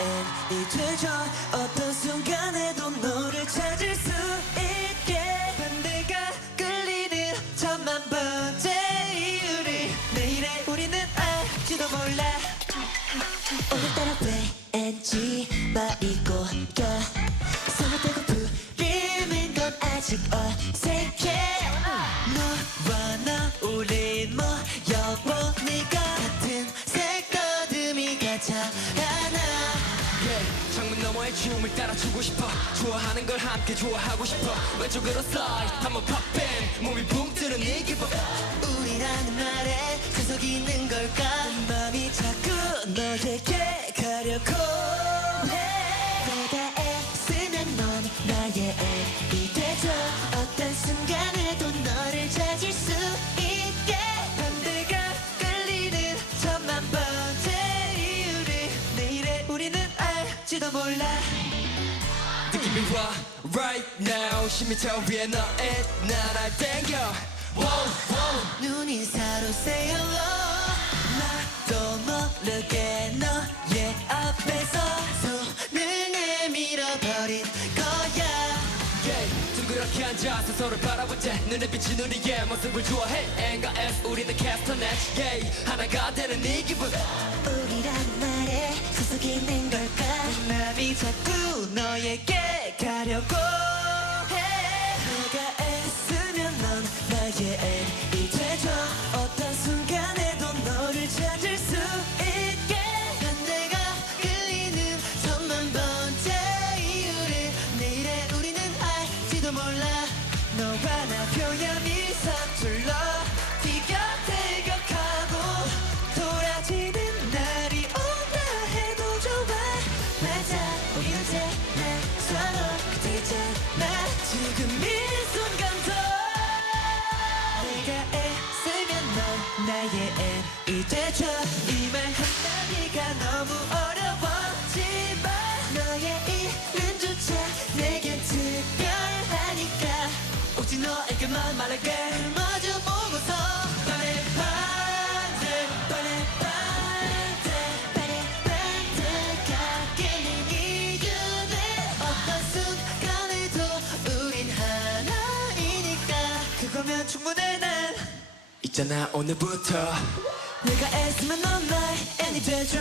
And 잊혀져 어떤 순간에도 너를 찾을 수 있게. 반대가 끌리는 천만 번째 이유를. 내일의 우리는 알지도 몰라. 오늘따라 왠지 말이 꼬여. 서로대고 부르는 건 아직 어색해. 너와 나 우린 모여보니까 같은 색거듬이 가자 몸을 따라주고 싶어. 좋아하는 걸 함께 좋아하고 싶어. 왼쪽으로 슬라이드 한번 팝밴 몸이 붕 뜨는 이 기분 우리라는 말에 재석이 있는 걸까 알지도 몰라. 느낌이 와. Right now 10m 위에 너의 나날 땡겨. Wow, wow. 눈인사로 say hello 나도 모르게 너의 앞에서 손을 내밀어 버린 거야. Yeah. 둥그렇게 앉아서 서로 바라보자. 눈에 비친 우리의 모습을 좋아해. N과 S 우리는 캐스터넷 yeah. 하나가 되는 이 기분. 소 속이 있는 걸까? 마음이 자꾸 너에게 가려고 해. 내가 애쓰면 넌 나의 앱이 되죠 어떤 순간에도 너를 찾을 수 있게. 반대가 끌리는 천만 번째 이유를 내일의 우리는 알지도 몰라. 너와 나 표현이 넌 나의 앱이 되죠 이말 한마디가 너무 어려웠지만 너의 이름조차 내겐 특별하니까 오직 너에게만 말할게. 마주 보고서 반해 반대 반해 반대 반해 반대가 깨는 이유는 어떤 순간에도 우린 하나이니까 그거면 충분해 난 있잖아 오늘부터. 내가 애쓰면 넌 나의 애니 돼줘